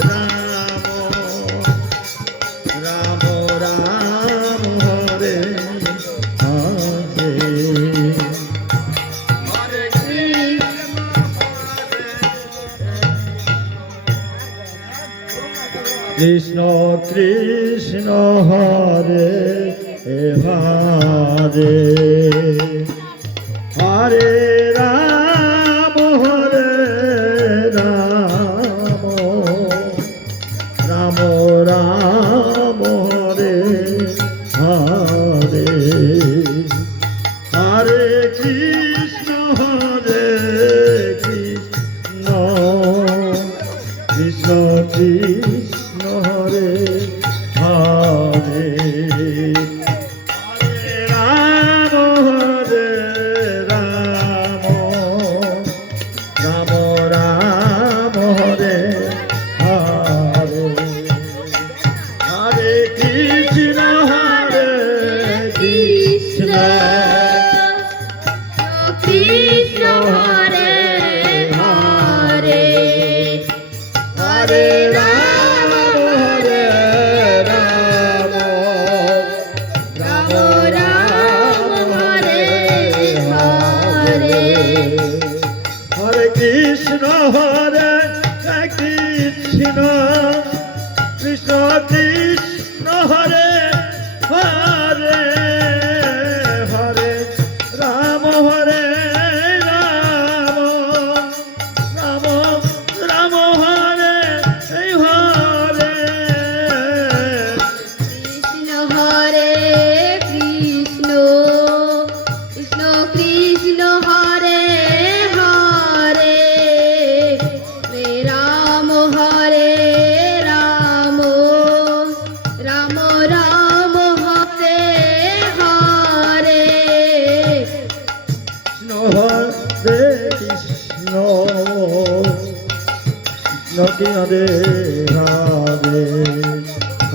Ram Ram Ram Hare Hare Krishna Krishna Hare Hare Hare Ram Ram Ram Hare Hare Hare Krishna Krishna Krishna Krishna Hare Hare Krishna Hare Krishna Krishna Krishna Hare Hare Hare Ram Hare Ram Ram Ram Hare Hare Krishna Hare Krishna Krishna Krishna Hare Hare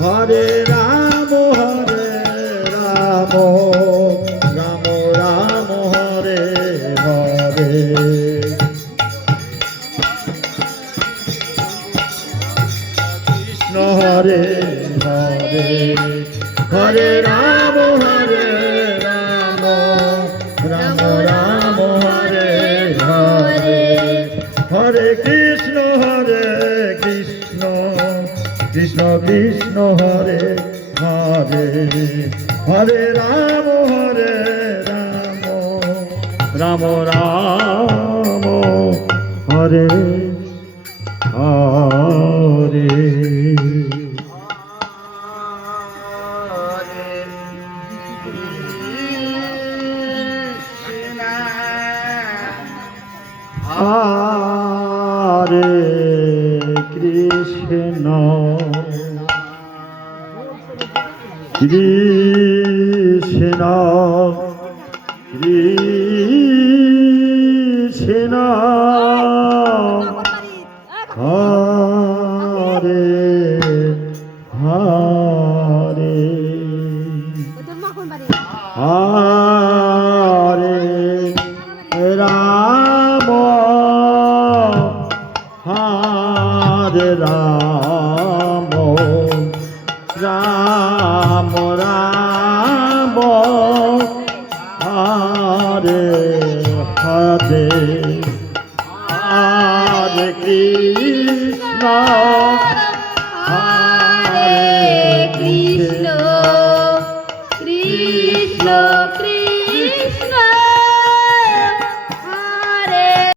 Hare Hare Ram Ram Ram Hare Hare Krishna Hare Hare Hare Ram Ram Ram Hare Hare Hare Krishna Krishna Krishna Krishna Hare Hare Hare Ram Ram Ram Hare Hare Hare Krishna Krishna Krishna Hare Hare Hare Ram Hare Ram